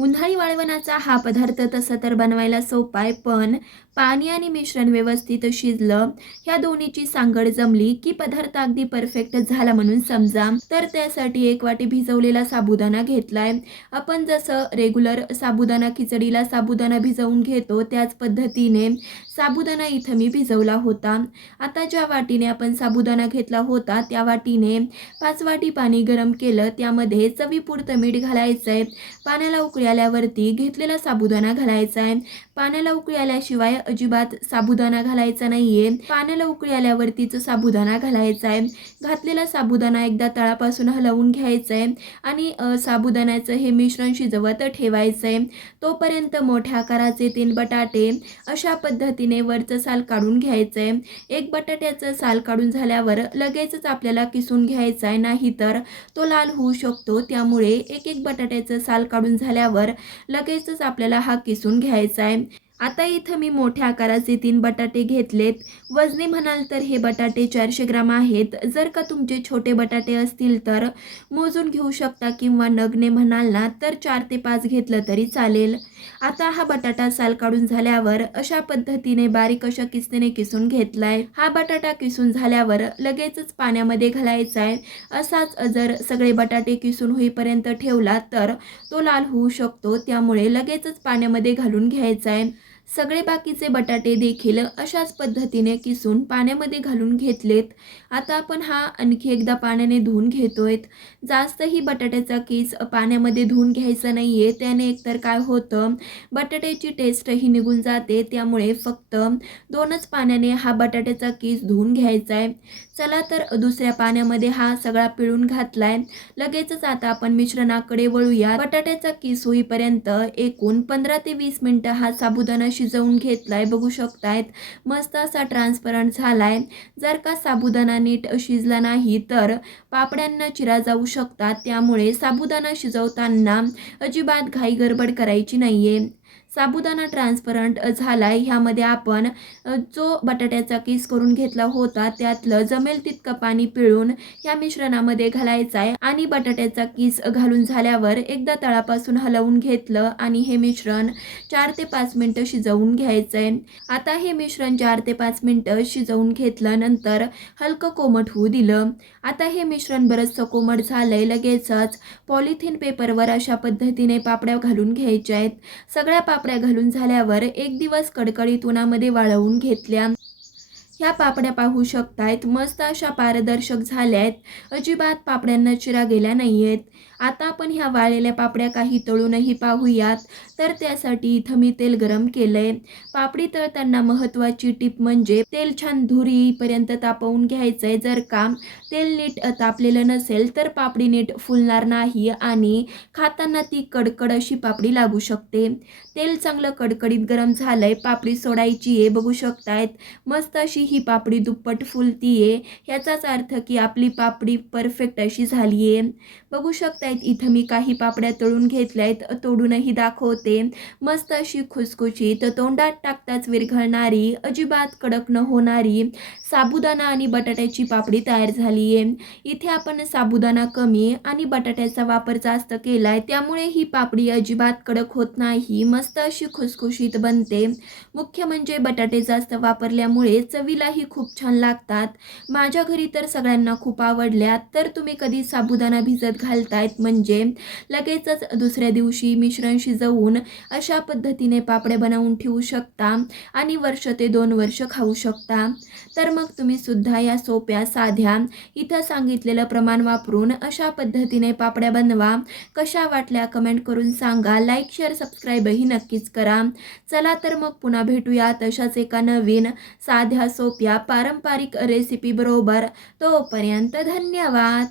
उन्हाळी वाळवणाचा हा पदार्थ तसं तर बनवायला सोपा आहे, पण पाणी आणि मिश्रण व्यवस्थित शिजलं, ह्या दोन्हीची सांगड जमली की पदार्थ अगदी परफेक्ट झाला म्हणून समजा. तर त्यासाठी 1 वाटी भिजवलेला साबुदाणा घेतलाय. आपण जसं रेग्युलर साबुदाणा खिचडीला साबुदाणा भिजवून घेतो त्याच पद्धतीने साबुदाणा इथं मी भिजवला होता. आता ज्या वाटीने आपण साबुदाणा घेतला होता त्या वाटीने 5 वाटी पाणी गरम केलं. त्यामध्ये चवीपुरतं मीठ घालायचंय. पाण्याला उकळी आल्यावरती घेतलेला साबुदाणा घालायचा आहे. पाण्याला उकळी आल्याशिवाय अजिबात साबुदाणा घालायचा नाहीये. पाण्याला उकळी आल्यावरतीच साबुदाणा घालायचा आहे. घातलेला साबुदाणा एकदा तळापासून हलवून घ्यायचा आहे आणि साबुदाण्याचं हे मिश्रण शिजवत ठेवायचं आहे. तोपर्यंत मोठ्या आकाराचे 3 बटाटे अशा पद्धतीने वरचं साल काढून घ्यायचं आहे. एक बटाट्याचं साल काढून झाल्यावर लगेचच आपल्याला किसून घ्यायचा आहे, नाहीतर तो लाल होऊ शकतो. त्यामुळे एक बटाट्याचं साल काढून झाल्यावर लगेचच आपल्याला हा किसून घ्यायचा आहे. आता इथं मी मोठ्या आकाराचे 3 बटाटे घेतलेत. वजनी म्हणाल तर हे बटाटे 400 ग्राम आहेत. जर का तुमचे छोटे बटाटे असतील तर मोजून घेऊ शकता किंवा नगने म्हणाल ना तर 4 ते 5 घेतलं तरी चालेल. आता हा बटाटा साल काढून झाल्यावर अशा पद्धतीने बारीक अशा किसणीने किसून घेतलाय. हा बटाटा किसून झाल्यावर लगेचच पाण्यामध्ये घालायचा आहे. असाच जर सगळे बटाटे किसून होईपर्यंत ठेवला तर तो लाल होऊ शकतो. त्यामुळे लगेचच पाण्यामध्ये घालून घ्यायचा आहे. सगळे बाकीचे बटाटे देखील अशाच पद्धतीने किसून पाण्यामध्ये घालून घेतलेत. आता आपण हा आणखी एकदा पाण्याने धुवून घेतोय. जास्तही बटाट्याचा किस पाण्यामध्ये धुवून घ्यायचा नाहीये. त्याने एकतर काय होतं, बटाट्याची टेस्टही निघून जाते. त्यामुळे फक्त 2च पाण्याने हा बटाट्याचा किस धुवून घ्यायचा आहे. चला तर दुसऱ्या पाण्यामध्ये हा सगळा पिळून घातलाय. लगेचच आता आपण मिश्रणाकडे वळूया. बटाट्याचा किस होईपर्यंत एकूण 15 ते 20 मिनिटं हा साबुदाणा शिजवून घेतलाय. बघू शकतायत मस्त असा ट्रान्सपरंट झालाय. जर का साबुदाणा नीट शिजला नाही तर पापड्यांना चिरा जाऊ शकतात. त्यामुळे साबुदाणा शिजवताना अजिबात घाई गडबड करायची नाहीये. साबुदाणा ट्रान्सपरंट झालाय. ह्यामध्ये आपण जो बटाट्याचा किस करून घेतला होता त्यातलं जमेल तितकं पाणी पिळून ह्या मिश्रणामध्ये घालायचं आहे आणि बटाट्याचा किस घालून झाल्यावर एकदा तळापासून हलवून घेतलं आणि हे मिश्रण 4 ते 5 मिनिटं शिजवून घ्यायचं आहे. आता हे मिश्रण 4 ते 5 मिनिटं शिजवून घेतल्यानंतर हलकं कोमट होऊ दिलं. आता हे मिश्रण बरंचसं कोमट झालंय. लगेचच पॉलिथिन पेपरवर अशा पद्धतीने पापड्या घालून घ्यायच्या आहेत. सगळ्या पापड्या घालून झाल्यावर 1 दिवस कडकडीत उन्हामध्ये वाळवून घेतल्या. ह्या पापड्या पाहू शकतायत मस्त अशा पारदर्शक झाल्यात. अजिबात पापड्यांना चिरा गेल्या नाहीयेत. आता आपण ह्या वाळलेल्या पापड्या काही तळूनही पाहूयात. तर त्यासाठी इथं मी तेल गरम केलंय. पापडी तळताना महत्त्वाची टिप म्हणजे तेल छान धुरीपर्यंत तापवून घ्यायचंय. जर का तेल नीट तापलेलं नसेल तर पापडी नीट फुलणार नाही आणि खाताना ती कडकड अशी पापडी लागू शकते. तेल चांगलं कडकडीत गरम झालंय. पापडी सोडायची आहे. बघू शकतायत मस्त अशी ही पापडी दुप्पट फुलतीये. ह्याचाच अर्थ की आपली पापडी परफेक्ट अशी झाली आहे. बघू शकतायत इथं मी काही पापड्या तळून घेतल्यात. तोडूनही दाखवते. मस्त अशी खुसखुशीत तोंडात टाकताच विरघळणारी अजिबात कडक न होणारी साबुदाणा आणि बटाट्याची पापडी तयार झाली आहे. इथे आपण साबुदाणा कमी आणि बटाट्याचा वापर जास्त केलाय. त्यामुळे ही पापडी अजिबात कडक होत नाही. मस्त अशी खुसखुशीत बनते. मुख्य म्हणजे बटाटे जास्त वापरल्यामुळे चवीलाही खूप छान लागतात. माझ्या घरी तर सगळ्यांना खूप आवडल्या. तर तुम्ही कधी साबुदाणा भिजत घालतायत म्हणजे लगेचच दुसऱ्या दिवशी मिश्रण शिजवून अशा पद्धतीने पापड्या बनवून ठेवू शकता आणि वर्ष ते 2 वर्ष खाऊ शकता. तर मग तुम्ही सुद्धा या सोप्या साध्या इथं सांगितलेलं प्रमाण वापरून अशा पद्धतीने पापड्या बनवा. कशा वाटल्या कमेंट करून सांगा. लाईक शेअर सबस्क्राईबही नक्कीच करा. चला तर मग पुन्हा भेटूया तशाच एका नवीन साध्या सोप्या पारंपरिक रेसिपी बरोबर. तोपर्यंत धन्यवाद.